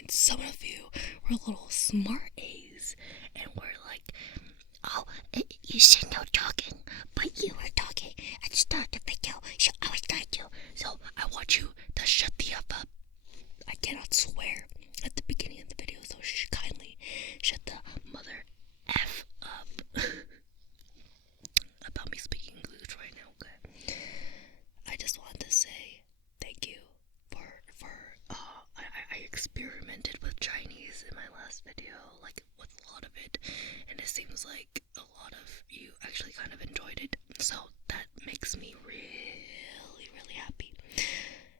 and some of you were little smart A's and were like, oh, you said no talking, but you were talking at the start of the video, so I was trying to. So I want you to shut the F up. I cannot swear at the beginning of the video, so kindly shut the mother F up. About me speaking English right now, okay? I just wanted to say thank you for I experimented with Chinese in my last video, like with a lot of it, and it seems like a lot of you actually kind of enjoyed it, so that makes me really, really happy.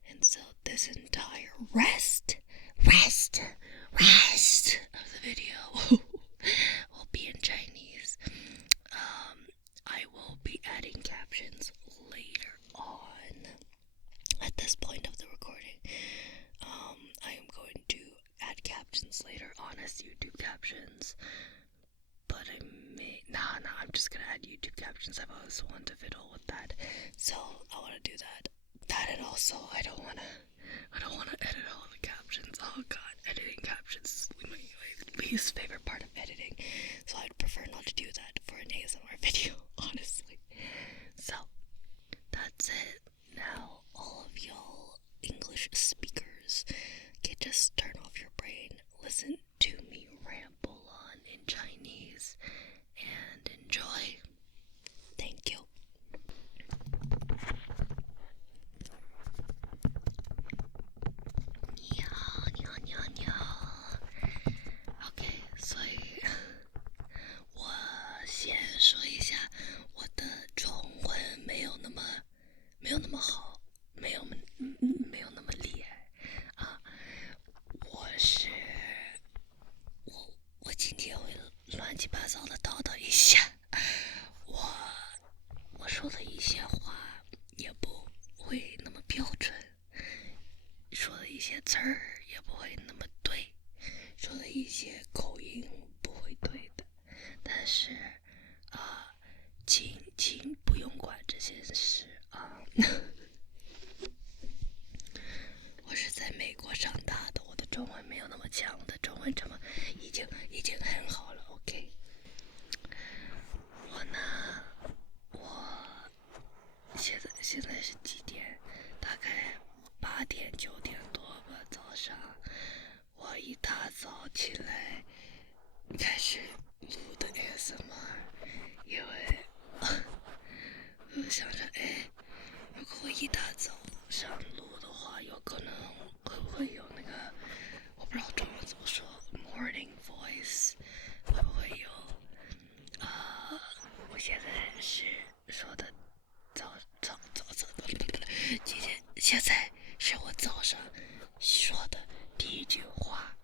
And so this entire rest of the video will be in Chinese. I will be adding captions later on. At this point of the recording, I am going to add captions later on as YouTube captions. But I may... I'm just gonna add YouTube captions. I've always wanted to fiddle with that. So I want to do that. And also, I don't want to edit all the captions. Oh god, editing captions is my least favorite part of editing. So I'd prefer not to do that for an ASMR video, honestly. So, that's it. Now, all of y'all English speakers can just turn off your brain, listen to me ramble on in Chinese, and enjoy. Thank you. 你好，你好，你好，你好。OK， 所以我先说一下，我的中文没有那么好，没有那么厉害啊。我今天会乱七八糟的叨叨一下，我说的一些话也不会那么标准，说的一些词儿也不会那么对，说的一些口音不会对的，但是请不用管这些事啊。我是在美国长大的，我的中文没有那么强的，中文这么已经很好了。OK， 我现在是几点？大概8点9点多吧，早上。我一大早起来开始录的 ASMR， 因为我想着，如果我一大早上录的话，有可能会不会有那个，我不知道中文怎么说 ，morning voice， 会不会有？我现在是说的现在是我早上说的第一句话，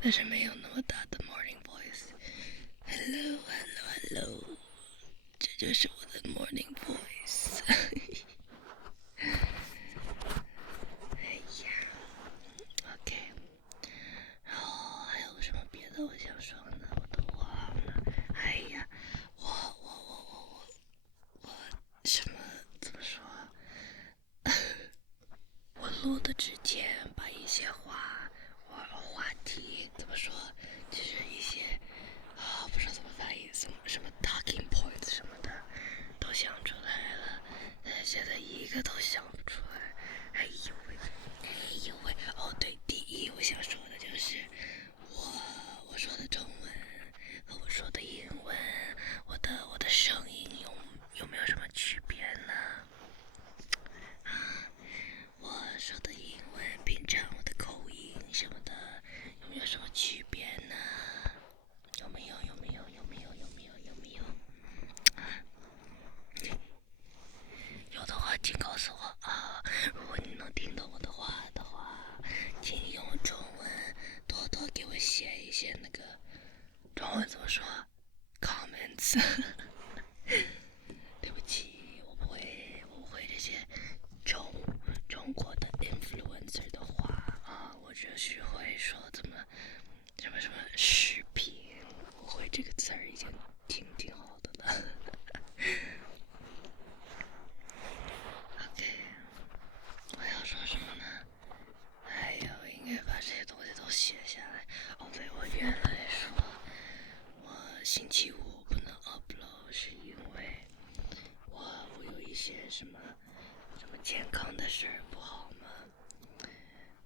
但是没有那么大的 morning voice。Hello， 这就是我的 morning voice。哎呀 ，OK， 然后还有什么别的我想说呢？我都忘了。哎呀，我什么怎么说？我录的之前把一些话题怎么说，就是一些不知道怎么翻译，什么 talking points 什么的都想出来了，但是现在一个都想不出来。哎呦喂！哦对，第一我想说的就是我说的中文和我说的英文，我的声音有没有什么区别呢？我说的英文，平常我的口音什么的，有没有什么区别呢？有没有？有的话请告诉我啊。健康的事儿不好吗？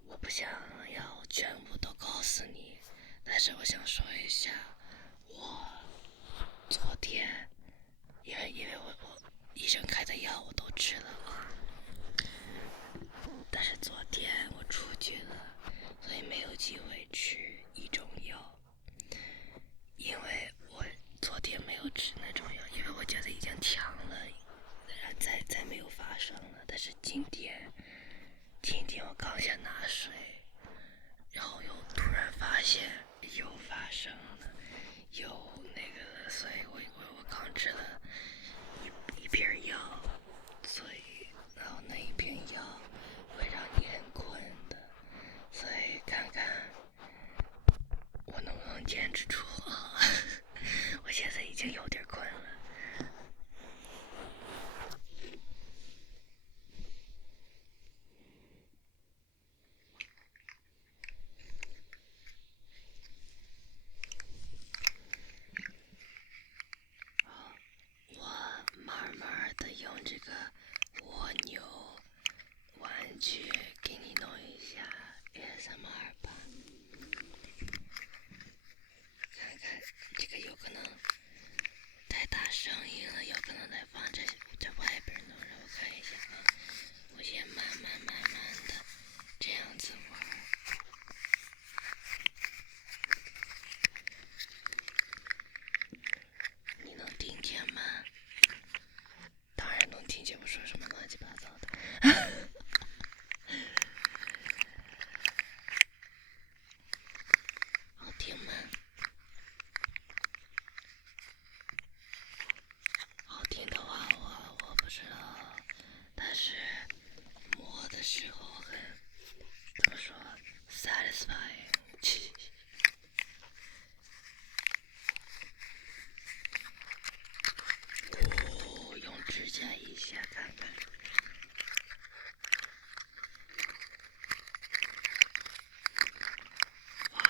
我不想要全部都告诉你，但是我想说一下，我昨天因为我医生开的药我都吃了啊，但是昨天我出去了，所以没有机会吃一种药，因为我昨天没有吃那种药，因为我觉得已经强了，再没有发生了。但是今天我刚想拿水，然后又突然发现又发生了，又那个了，所以我刚吃了一片药，所以然后那一片药会让你很困的，所以看看我能不能坚持住啊！我现在已经有点困了。我慢慢的用这个蜗牛玩具给你弄一下 ASMR 吧，看看这个有可能太大声音了，有可能在放在外边呢，让我看一下啊，我先慢慢的这样子玩。你能听见吗？当然能听见我说什么乱七八糟的。好听吗？好听的话我不知道，但是摸的时候很怎么说 satisfying。用指甲一下看看。哇，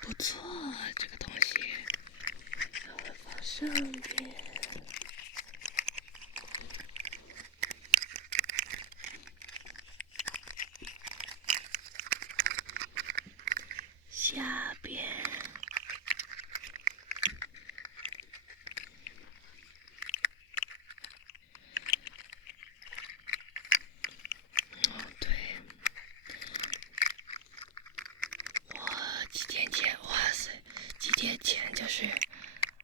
不错，这个东西让我放上面。下边。对，我几天前，哇塞，几天前就是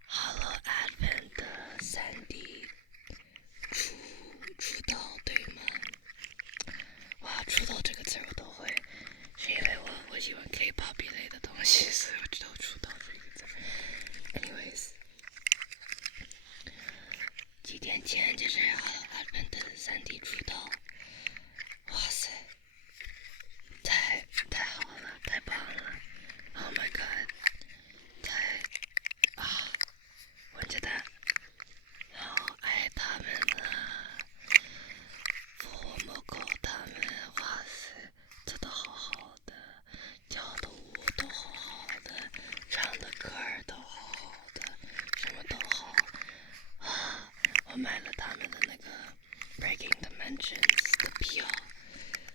Hello Advent 的3D 出道，对吗？哇，出道这个词我都会，是因为我喜欢 K-pop 一类的东西，所以我知道出道这个词。Anyways， 几天前就是 Hello Advent 的3D 出道，哇塞！太好了，太棒了 ！Oh my god！ 我真的好爱他们了，我摸狗他们，哇塞，做得好好的，跳的舞都好好的，唱的歌都好好的，什么都好啊！我买了他们的那个 Breaking Dimensions 的票，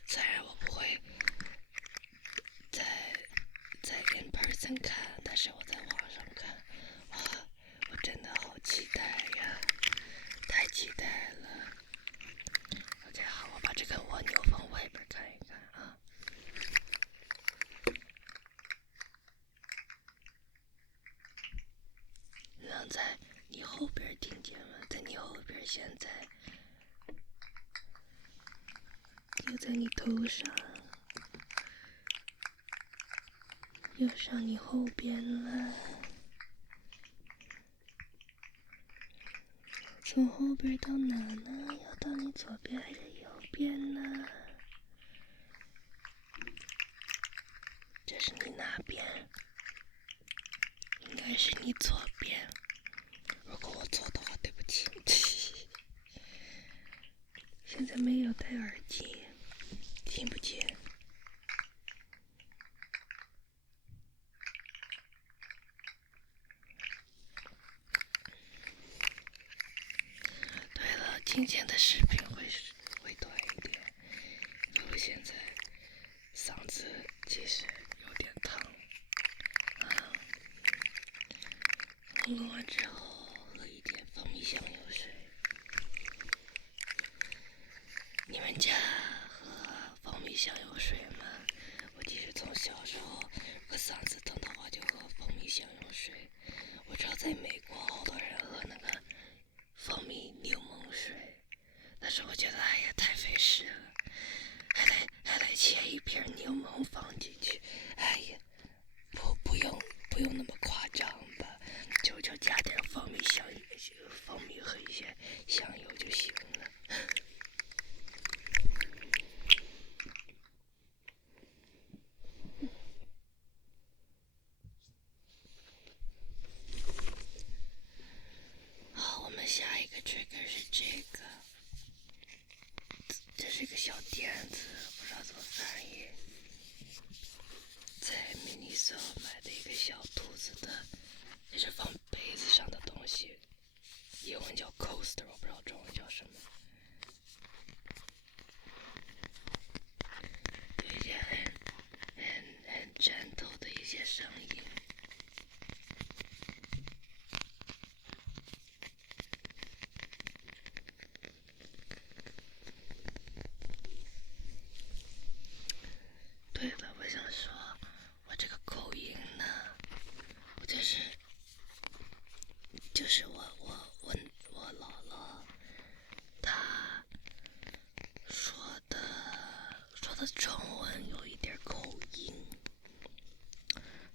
虽然我不会在 in person 看，但是我在网上看，哇，我真的好期待呀，太期待了。OK， 好，我把这个蜗牛放外边看一看啊。能在你后边听见吗？在你后边，现在就在你头上。又上你后边了，从后边到哪呢？要到你左边还是右边呢？这是你哪边？应该是你左边。如果我错的话，对不起。现在没有戴耳机，听不见。对了，今天的视频会上工完之后喝一点蜂蜜香油水。你们家喝蜂蜜香油水吗？我记得从小时候，如果嗓子疼的话就喝蜂蜜香油水。我知道在美国好多人喝那个蜂蜜柠檬水，但是我觉得哎呀太费事了，还得切一片柠檬放进去，哎呀，不用那么夸张吧，就加点蜂蜜和一些香油就行了。好，我们下一个 trigger 是这个，这是一个小垫子，不知道怎么翻译。在 Miniso 买的一个小兔子的，也是放杯子上的东西，英文叫 coaster， 我不知道中文叫什么。有一些很gentle的一些声音。对了，我想说，我这个口音呢，我就是我姥姥，她说的中文有一点口音，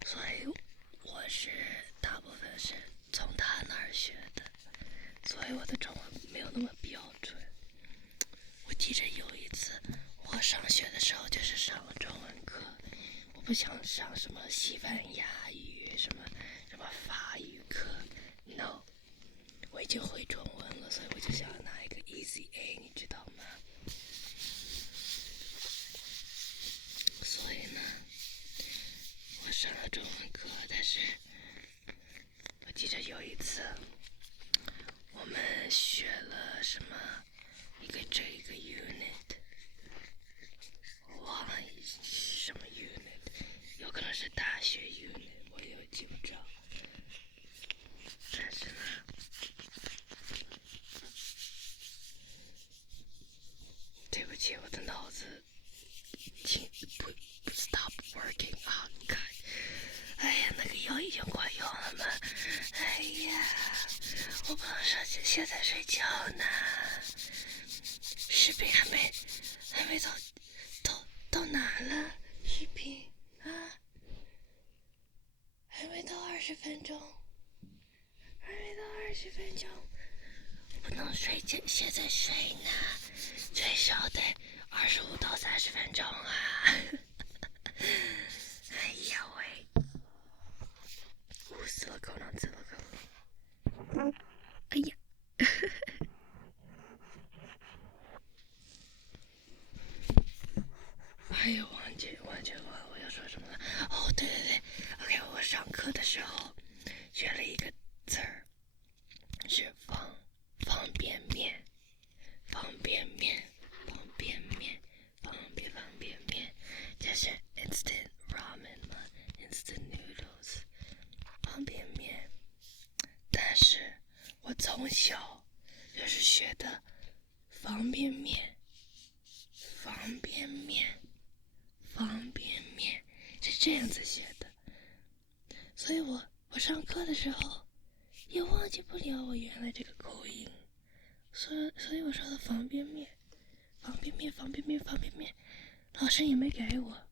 所以我是大部分是从她那儿学的，所以我的中文没有那么标准。我记着有一次我上学的时候就是上了中文课，我不想上什么西班牙语什么法语课 ，no， 我已经会中文了，所以我就想要拿一个 Easy A， 你知道吗？所以呢，我上了中文课，但是我记着有一次我们学了什么这个 unit， 我忘了什么 unit， 有可能是大学 unit， 我也记不着。但是呢，对不起，我的脑子不 stop working 啊！看，哎呀，那个药已经管用了吗？哎呀，我不能说现在睡觉呢，视频还没到哪了？视频啊，还没到20分钟，不能睡觉，现在睡呢，最少得25到30分钟啊！哎呀喂，捂死了狗囊，死了狗！哎呀！哎呀，忘记了我要说什么了。哦，对，OK， 我上课的时候学了一个字儿，是方便面，这是 instant ramen 嘛 ，instant noodles， 方便面。但是我从小就是学的方便面是这样子写的，所以我上课的时候也忘记不了我原来这个口音，所以我说的方便面，老师也没给我，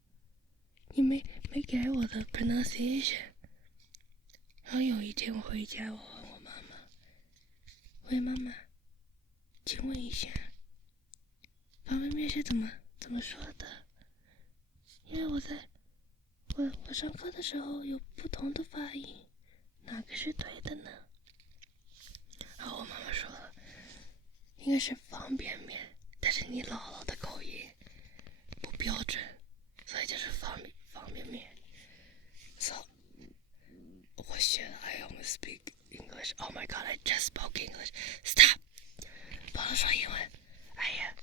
你没给我的 pronunciation。然后有一天我回家，我问我妈妈，喂妈妈，请问一下，方便面是怎么说的？因为我上课的时候有不同的发音，哪个是对的呢？然后我妈妈说了，应该是方便面，但是你姥姥的口音不标准，所以就是方便面。So， 我学了 I almost speak English. Oh my god, I just spoke English. Stop！ 不能说英文。哎呀，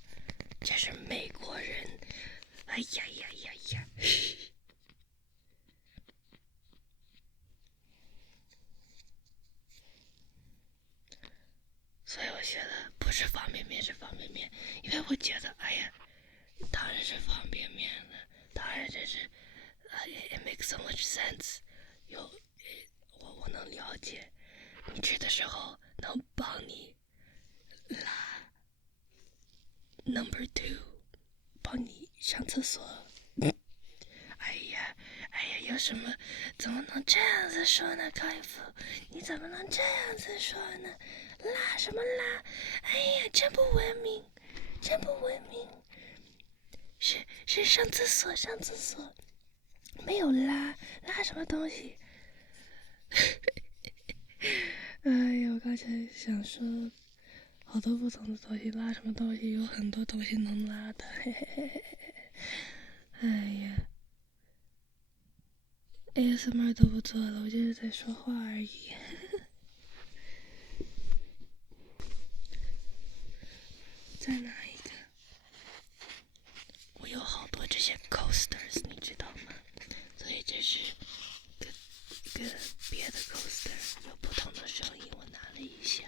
这是美国人。哎呀！呀，当然是方便面了，当然这是，it makes so much sense。我能了解，你吃的时候能帮你拉 number 2，帮你上厕所。哎呀，有什么？怎么能这样子说呢，高一夫？你怎么能这样子说呢？拉什么拉？哎呀，真不文明，真不文明。是上厕所，没有拉什么东西？哎呀，我刚才想说，好多不同的东西，拉什么东西？有很多东西能拉的。嘿嘿嘿嘿。哎呀。ASMR 都不做了，我就是在说话而已。再拿一个，我有好多这些 coasters， 你知道吗？所以这是个别的 coaster， 有不同的声音，我拿了一下。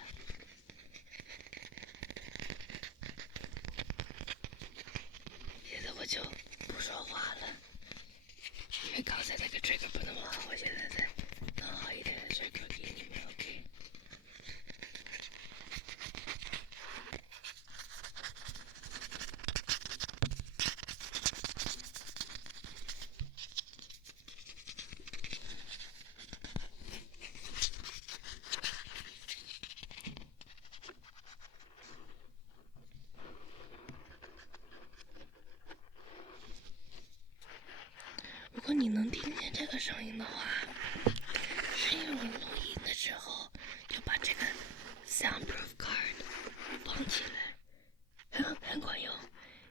现在我就不说话了，因为刚才那个 trigger 不那么好，我现在再弄好一点的 trigger 给你们 ，OK？如果你能听见这个声音的话，是因为我录音的时候就把这个 soundproof card 绑起来，很管用。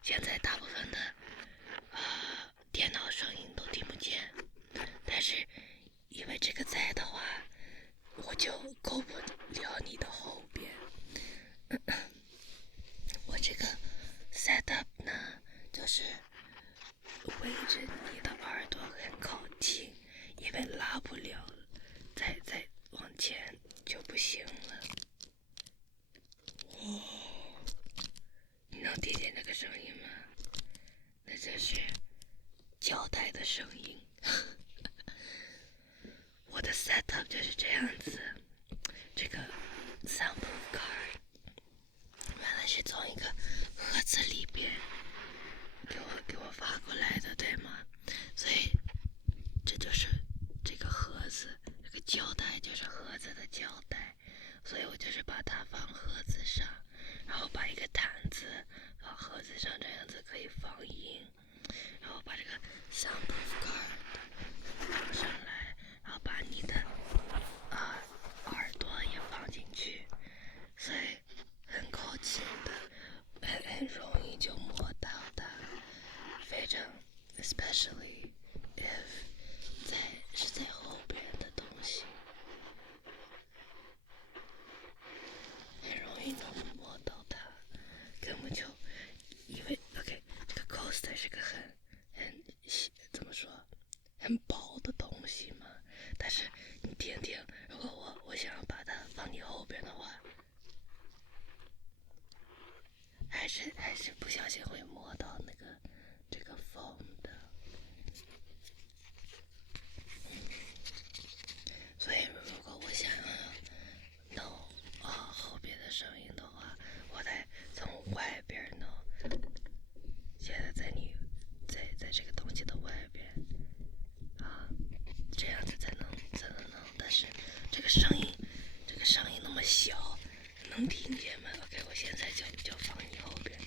现在大部分的电脑声音都听不见，但是因为这个在的话，我就够不了你的后边。我这个 setup 呢，就是围着你的耳朵很靠近，因为拉不了，再往前就不行了。你能听见那个声音吗？那就是胶带的声音。我的 setup 就是这样子。这个 soundproof card 原来是从一个盒子里边给我发过来的，对吗？所以这就是这个盒子，这个胶带就是盒子的胶带，所以我就是把它放盒子上，然后把一个毯子放盒子上，这样子可以放音，然后把这个 soundproof card 放上来，然后把你的耳朵也放进去，所以很靠近的，很容易就摸到它，非常 especially if 是在后边的东西，很容易能摸到它，根本就因为 OK 这个 coaster 是个很怎么说很薄的东西嘛，但是你听听，如果我想要把它放你后边的话，还是不小心会摸到那个这个风的。所以如果我想要弄后边的声音的话，我得从外边弄。现在在这个东西的外边这样子才能弄。但是这个声音那么小，能听见吗 ？OK， 我现在就放你后边。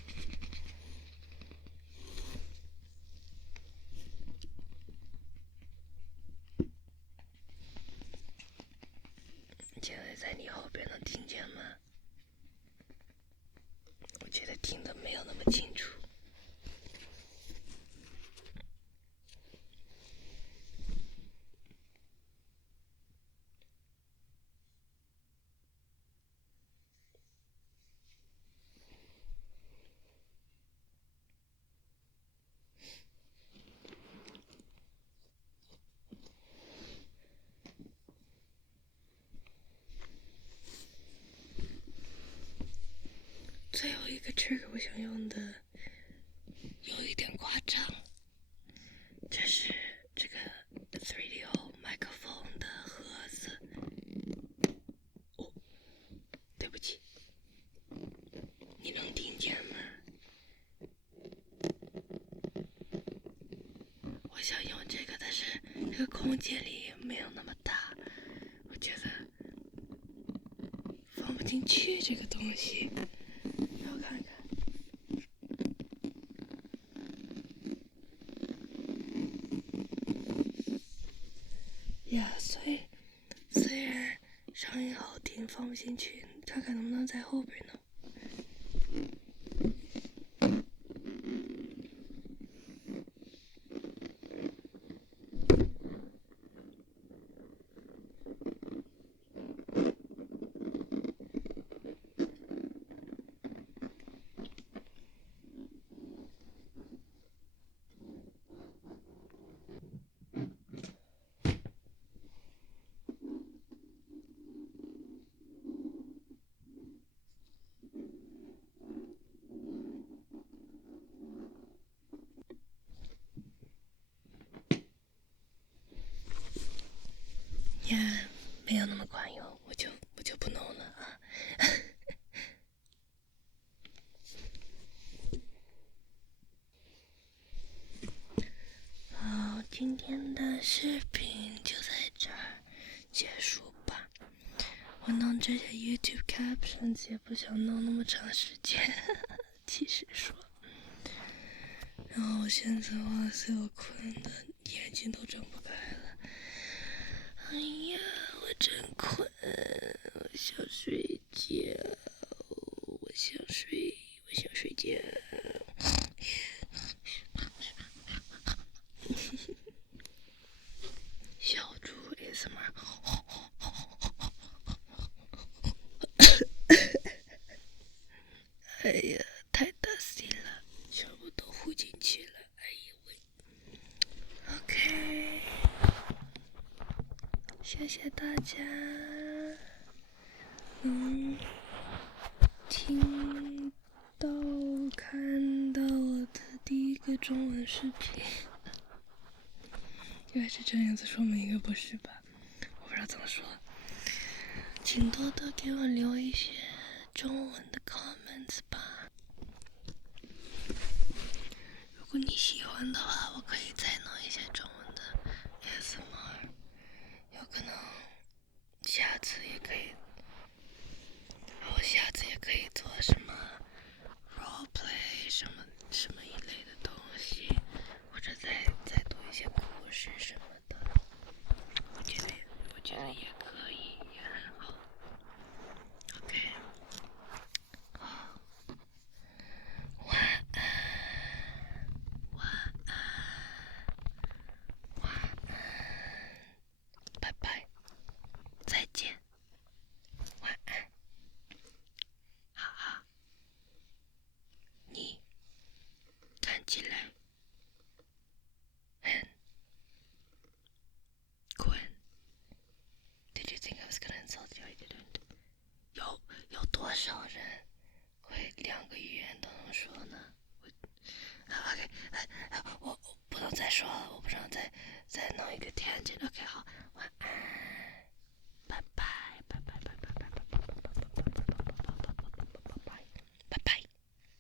现在在你后边能听见吗？我觉得听得没有那么清楚。最后一个 trigger 我想用的我想用这个，但是这个空间里没有那么大，我觉得放不进去这个东西。让我看看。呀，虽然声音好听，放不进去，看看能不能在后边呢？呀，没有那么管用，我就不弄了啊。好，今天的视频就在这儿结束吧。我弄这些 YouTube captions 也不想弄那么长时间，其实说。然后现在哇塞，我困的眼睛都睁不开了。哎呀，我真困，我想睡觉，我想睡觉。小猪 ASMR。哎呀，太大声了，全部都呼进去了。哎呀喂。OK， 谢谢大家能听到、看到我的第一个中文视频。应该是这样子说明应该不是吧？我不知道怎么说。请多多给我留一些中文的 comments 吧。如果你喜欢的话，我可以再弄一些中文的 ASMR， 有可能下次也可以，我下次也可以做什么 roleplay 什么一类的东西，或者再读一些故事什么的，我觉得也可以，也很好。OK， 好，晚安，晚安，晚安，拜拜，再见，晚安，好好，你看起来很困。Did you think I was gonna insult you? I didn't. 有多少人会两个语言都能说呢？OK， 我不能再说了，我不能再弄一个 tangent。OK， 好，晚安。